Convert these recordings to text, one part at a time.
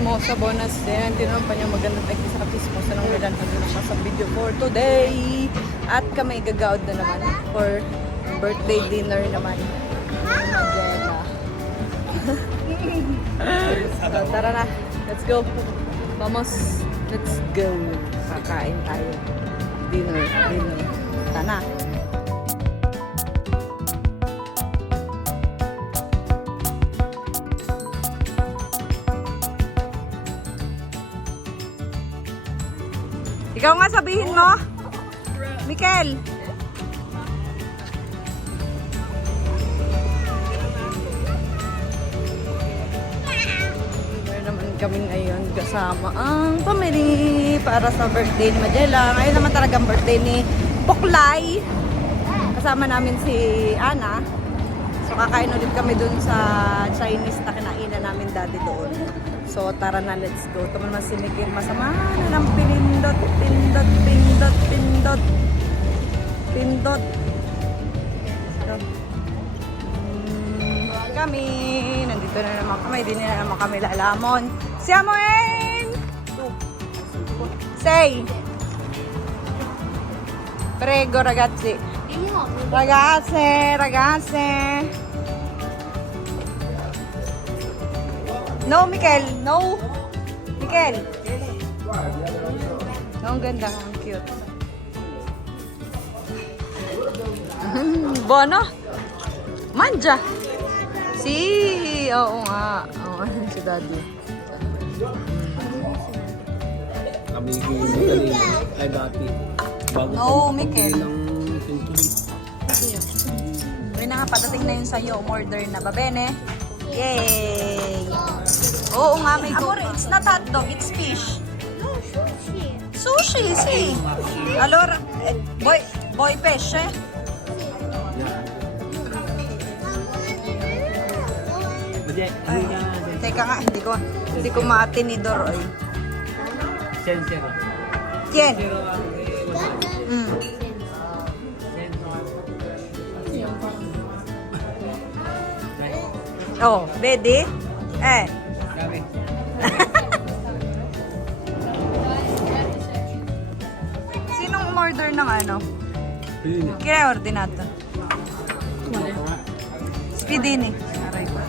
Chismosa bonus din. Tinanong pa niya maganda tayo sa Chismosa ng Milan. Nandun siya sa video for today. At kami gagawad na naman for birthday dinner naman. Magela. So, tara na. Let's go. Vamos. Let's go. Kakain tayo. Dinner. Tara na. Ikaw nga sabihin mo, Mikel. Meron naman kami ngayon kasama ang family para sa birthday ni Magela. Ngayon naman talagang birthday ni Poklay. Kasama namin si Ana. So kakain ulit kami dun sa Chinese na kinainan namin dati doon. So tara na, let's go. Ito naman si Miguel, masama na ng pindot. So, kami, nandito na naman kami, di na naman kami lalamon. Siamo en! Say! Prego ragazzi. Ragazze. No, Mikel. No. Mikel. No, ang ganda. Ang cute. Bono. Manja. Si. Oo nga. Oo, si Daddy. Kami galing ay dati. No, Mikel. Uy na nga, patating na yun sa'yo. Order na. Babene. Yay! Oo nga, may amor, it's not hotdog, it's fish. No, sushi. Sushi, si. Allora, boy pesce. Ay, teka nga, hindi ko maatinidor, oy. Tien. Oh, ready? Sinong order ng ano? Kaya ordinato? Speedini. Aray pa.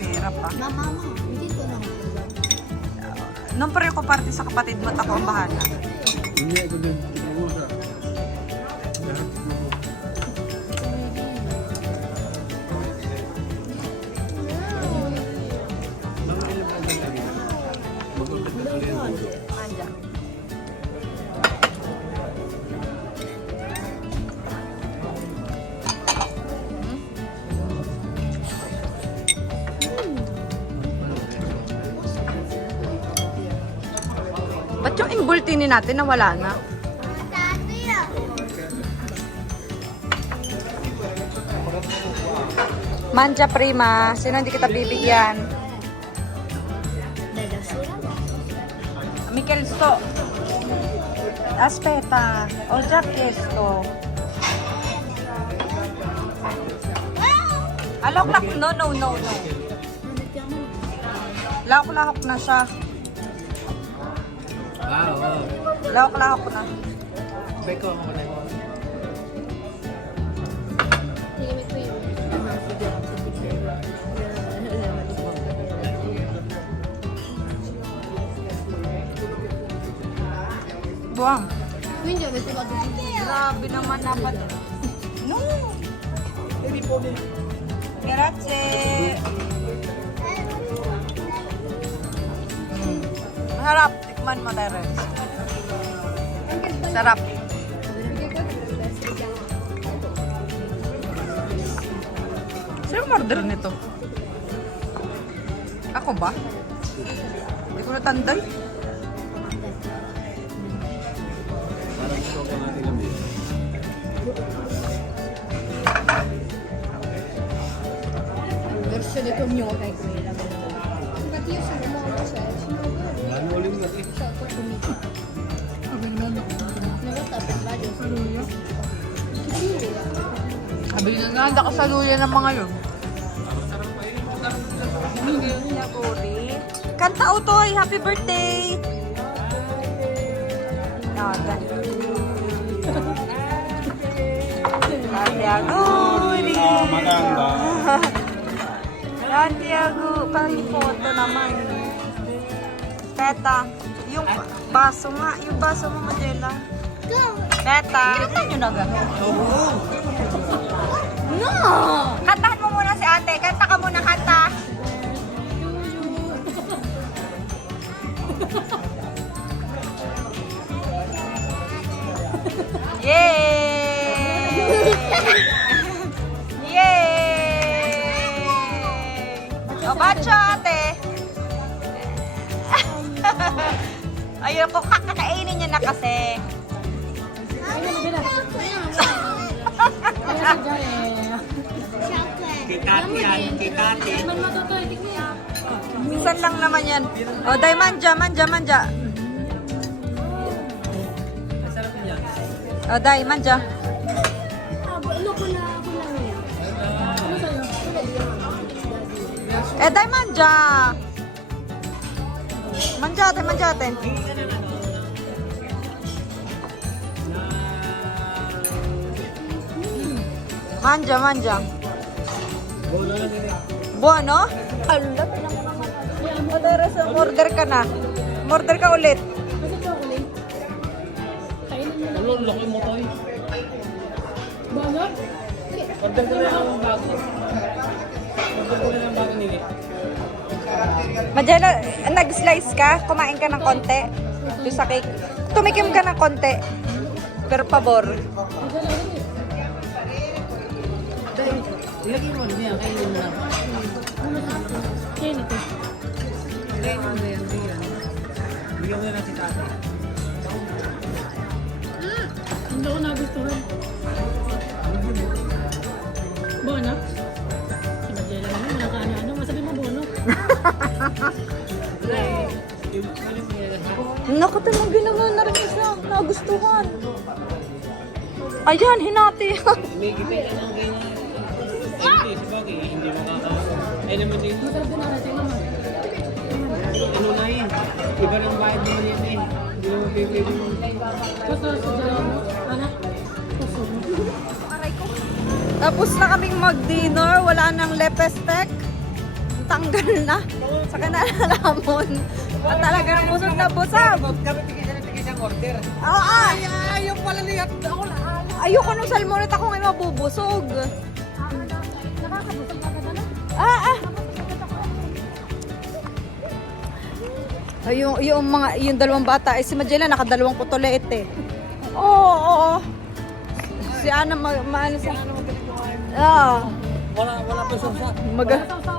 Pera pa. Mama, hindi ko lang. Nung pare ko parte sa kapatid mo, ako ang bahala. Hindi ako din. Manja. Ba't yung imbultini natin nawala na? Manja prima, sino hindi kita bibigyan? Mikel sto. Aspetta, ho già chiesto. Alok-lak, no. Lahok-lahok na siya. Wow. Lahok-lahok na. Beko ako na. Buwang. Quindi avete fatto tutto. Grabe naman dapat. No. Grazie. Masarap. Tikman mo, Terence. Sarap. Sino order nito? Ako ba? Hindi ko natanday. Parang gusto ko natin kami. Versione cognota è quella. Infatti io sono molto Ano ulit natin? una volta per sbaglio Sabili na nga, nakasaluyan ng mga yun. Puri. Kanta Utoy, happy birthday! Santiago! Maganda. Santiago, pang-photo naman. Teta, yung baso nga, yung baso mo, Magela. Teta. Ginagawa nyo na gano'n? Oo. No! Kantahan mo muna si ate. Kanta ka muna, kanta. Yay! Yay! O, bacho, ate. Ayoko, kakakainin niya na kasi. Minsan lang naman yan. O, day, manja. O, day, manja. Day, manja. Manja ate. Manja. Buono? Alat. Order ka na. Order ka ulit. Ano, laki mo to eh. Order ko na yung bago. Nili. Magela, nag-slice ka? Kumain ka ng konti? Doon sa cake. Tumikim ka ng konti. Pero pabor. Ilagay mo niya, kainin mo lang. Kainin ito. Kainin mo yan, bigyan. Bigyan mo yan si tatay. Hindi ko nagustuhan. Bono? Si Magela naman, wala ka ano. Masabi mo bono? Naku, talagang ginawa na rin siya. Nagustuhan. Ayan, hinati. May gipit ka ng ganyan. Hindi, si Bagay, hindi makakain. Ay naman din. Masarap din natin naman. Ano na yun? Iba rin bayad naman yan eh. Hindi naman pipili mo. Gusto sa dalawa mo? Anak? Gusto mo? Tapos na kaming mag-dinner. Wala nang lepestek. Tanggal na. Sa kanalalamon. At talagang busog na busog. Kami tigis ang order. Oo, Ayaw pala niya. Ako na. ayoko nung salmonit ako ngayon mabubusog. Nakakabusog ka na lang. Yung dalawang bata, si Magela nakadalawang kutulit eh. Oo. Si Ana, maano sa... Wala pa susa.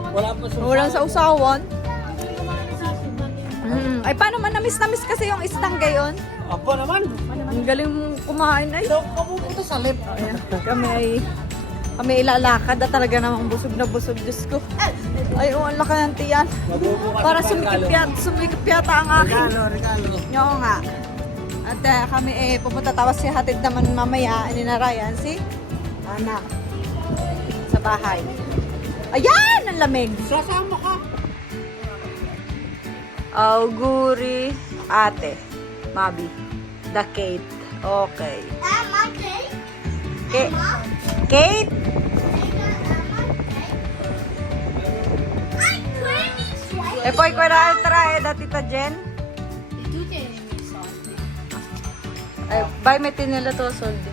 Wala pa susa. Walang sa usawan. Ay, paano man namis kasi yung isdang gayon? Apa naman? Ang galing mong kumain ay. Ito, kapupunta sa lip. Kami ilalakad at talaga namang busog na busog. Diyos ko. Ay, ang laki ng tiyan. Para sumikip yata ang akin. Regalo. Oo nga. At kami pupunta tawas si hatid naman mamaya ni Narayan si Ana sa bahay. Ayan! Ang lamig! Sasama ka. Auguri ate. Mabi. The Kate. Okay. Kate? E poi quella altra è da Tita Jen? Tu tieni i miei soldi. Vai metti nella tua soldi.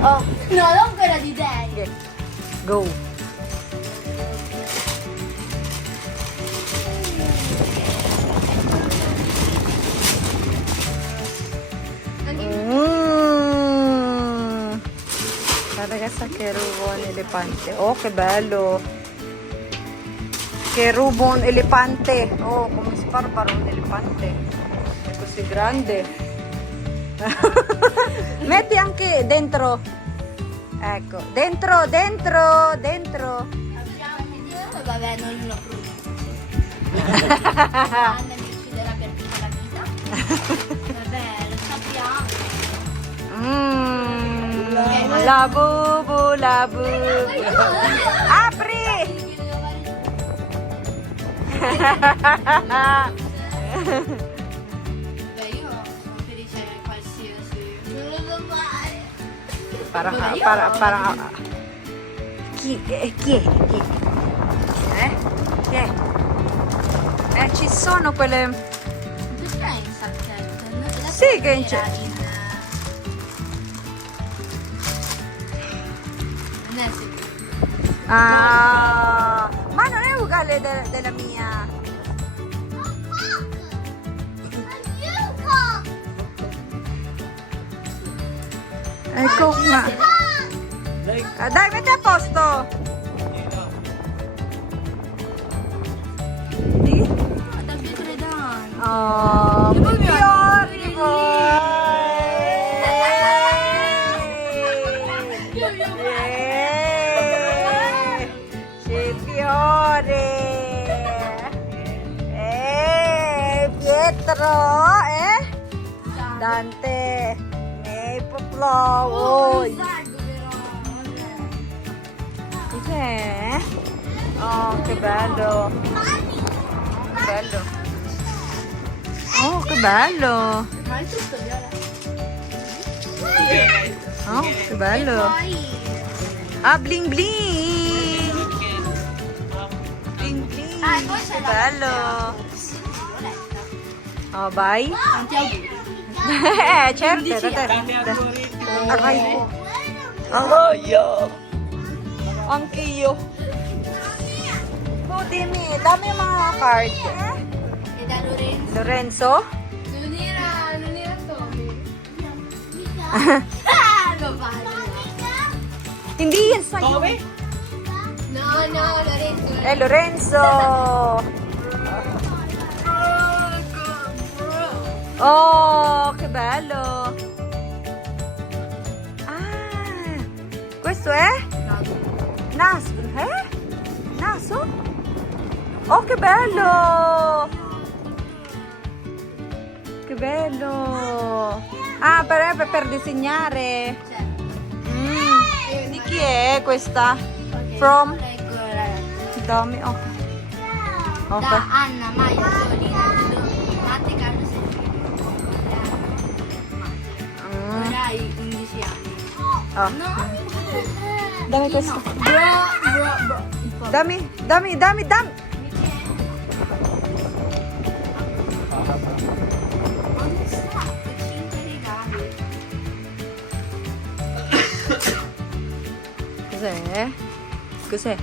Oh, No, non quella di lei. okay. Go. Talaga sa Cherubon Elepante. Oh, che bello. Cherubon Elepante. Oh, come si parla un elefante. È così grande. Metti anche dentro. Ecco, dentro. Vabbè, non lo provo. Anna mi ucciderà per tutta la vita. Vabbè, lo sappiamo. La bubu. Apri! Beh, io sono felice qualsiasi. Non lo so fare. Para. Chi è? Chi è? Chi è? Ci sono quelle... Tu ce l'hai in sacchetto? Sì, che c'è. Non è sicuro. Ah, ma non è uguale della mia. Ecco una. Dai, metti a posto. Sì? Da pietre d'anno. Oh, E poi mi fiori C'è fiore. Pietro, Dante, Maple Oh, Flower. sardo però. Cos'è? Oh, che bello. Che bello. Oh, che bello. Ma è tutto viola. Oh, che bello. Poi... Ah, bling bling. Bling bling. Ah, e poi c'è Che la bello. violetta. Oh, vai. Tanti auguri. Certo. Tanti auguri. Aray. Aray. Anch'io. Oh, dami mga card. E da Lorenzo. Lorenzo? Non era Tommy. Ah, lo vale. Hindi yan sa'yo. No, Lorenzo. Lorenzo. Oh, che bello. Ah, questo è? Naso. Naso? Oh, che bello. Che bello. Ah, per disegnare. Cioè, Di chi è questa? From? leggo la lettera. Dami, oh. Ok. Da Anna Maia Solina Matte Carlo Serafini. Avrai 11 anni. Oh. No. Dami questo. Bro. Dami. Dove sta? 5 regali. Cos'è? Cos'è?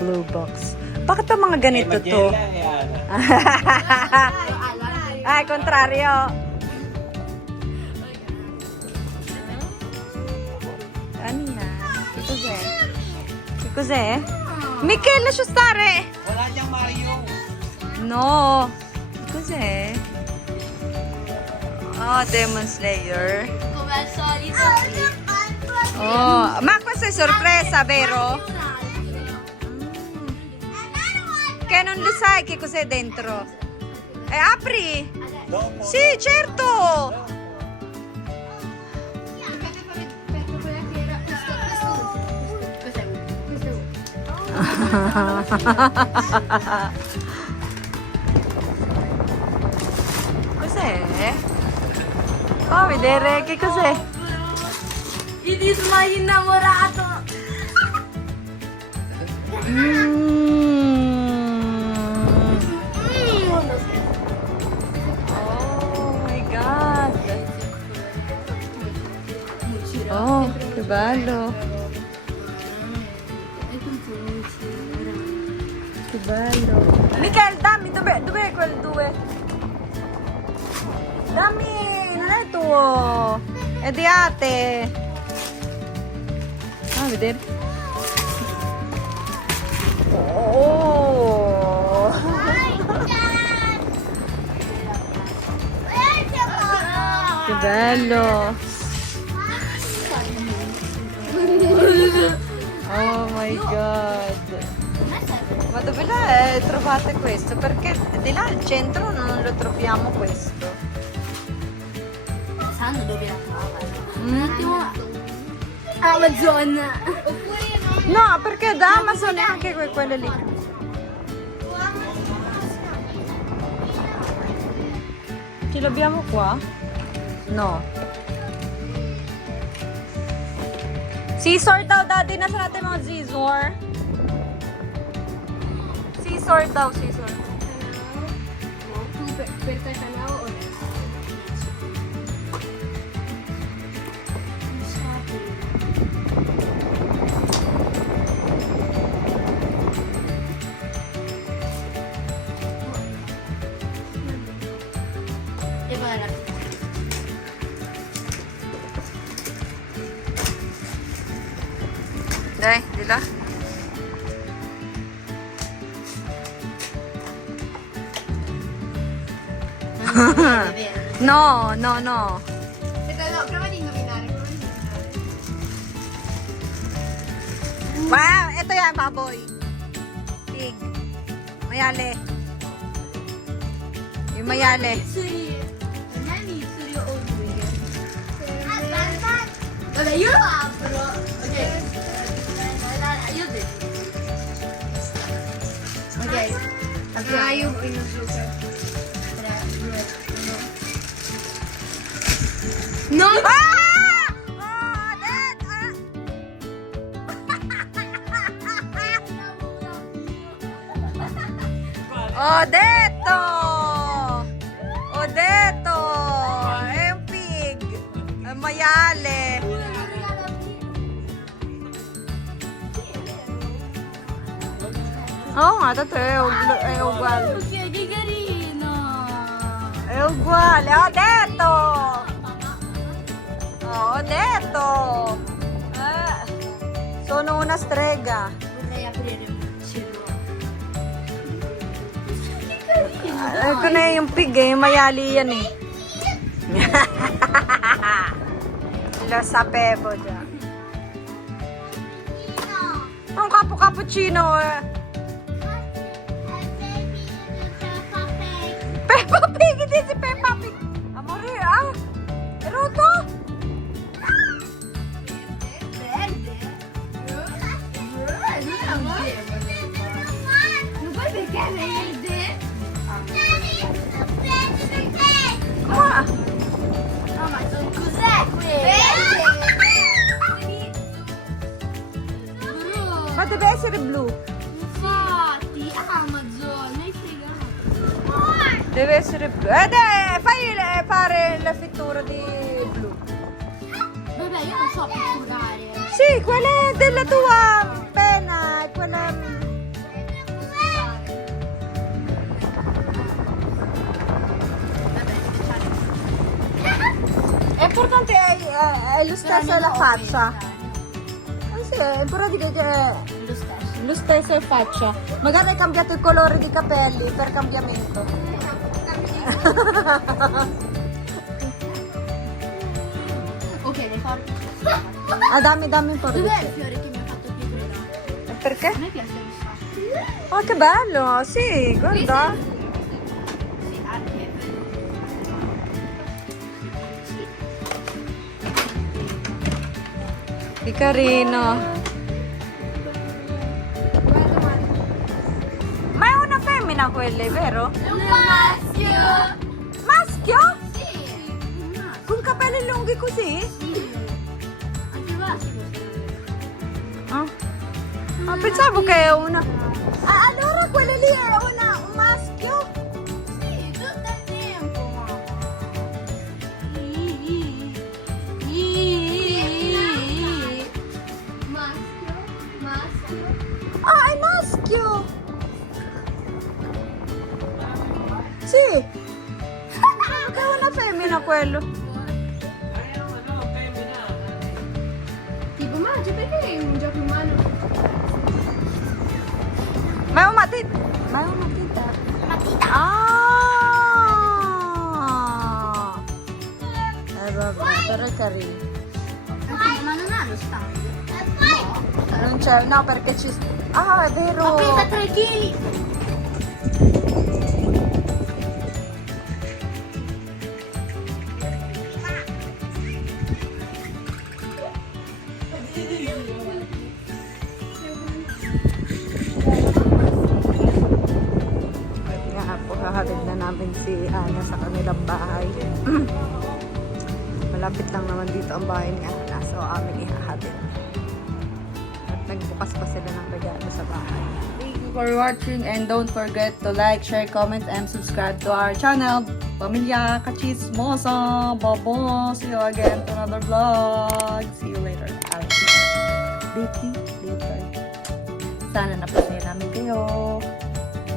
Blue box. Bakit ang mga ganito to? Ay, kontraryo. Ano na? Che cos'è? Che cos'è? Michele, lascia stare! Wala niyang Mario. No. Che cos'è? Oh, Demon Slayer. Come al solito. Oh, ma questa è sorpresa, vero? Che non lo sai che cos'è dentro? Apri! Sì, certo! Cos'è? Fa vedere che cos'è? Il Isma innamorato. Oh my god! Oh, che bello! Che bello! Michele, dammi, dov'è quel 2? Dammi, non è tuo! È di Ate! Ah, vedere. Oh! Che bello! Oh my god! Ma dove trovate questo? Perché di là al centro non lo troviamo questo. sanno dove la trovano. Mm. Un attimo. Amazon. No, perché da Amazon è anche quelle lì. Ce l'abbiamo qua? No. Scissor daw, daddy. Nasa natin mga scissor? Scissor daw, scissor. Per te canale o e vai alla Dai, di là. No, no, no. prova di indovinare, Wow, ito yan, baboy. Pig. Mayali. Yung mayali. Vabbè, io lo apro. Ok. Io vedo. Ok. Apriamo. Io voglio giocare. 3, 2, 1. No! Ah! Oh, Dad! Ah! Ho detto! Ho detto! È un pig! È un maiale! Oh, ma tanto è uguale. Che carino! È uguale, ho detto! Ho detto! Sono una strega. Vorrei aprire il cielo. Ito na yung pig eh, yung mayali yan eh. Lo sapevo già. Un cappuccino eh. Peppa Pig, hindi si Peppa Pig. Amore, ah? È rotto? Verde? Non vuoi perché è verde? Ah, No, ma cos'è quello? ma deve essere blu. Infatti, Amazon, mi hai fregato. Deve essere blu. Fai fare la fittura di blu. Vabbè, io non so pitturare. Sì, quella è della tua penna. Quella... È importante, è lo stesso la faccia. Sì, è importante che è Lo stesso. lo stesso è faccia. Magari hai cambiato il colore di capelli per cambiamento. Ok, le forbici. Ah, dammi un po' di Dov'è il fiore che mi ha fatto più credo? Perché? A me piace il sassi. Oh, che bello! Sì, guarda. Sì, anche. Sì. Che carino. Ma è una femmina quelle, vero? È un maschio! Maschio? Sì! Un maschio. Con capelli lunghi così? Sì. Anche il maschio. Ah. Ah, pensavo che è una... Ah, allora quella lì è un maschio? Sì, tutto il tempo, mamma. Maschio, maschio. Ah, è maschio! Sì! Che è una femmina quello. Tipo, Maggio, perché un gioco umano? Ma è un matita. Ma è un matita. Matita. Ah! Vabbè, però è carino. Ma non ha lo stand? No. Non c'è, no, perché ci... Ah, è vero! Ma pesa 3 kg. namin si Ana sa kanilang bahay. Malapit lang naman dito ang bahay ni Ana, so aming ihahatid. At nagbukas pa sila ng regalo sa bahay. Thank you for watching and don't forget to like, share, comment, and subscribe to our channel. Pamilya Kachismosa! Babo! See you again to another vlog! See you later. Later. Sana napasaya namin kayo.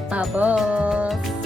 Babos!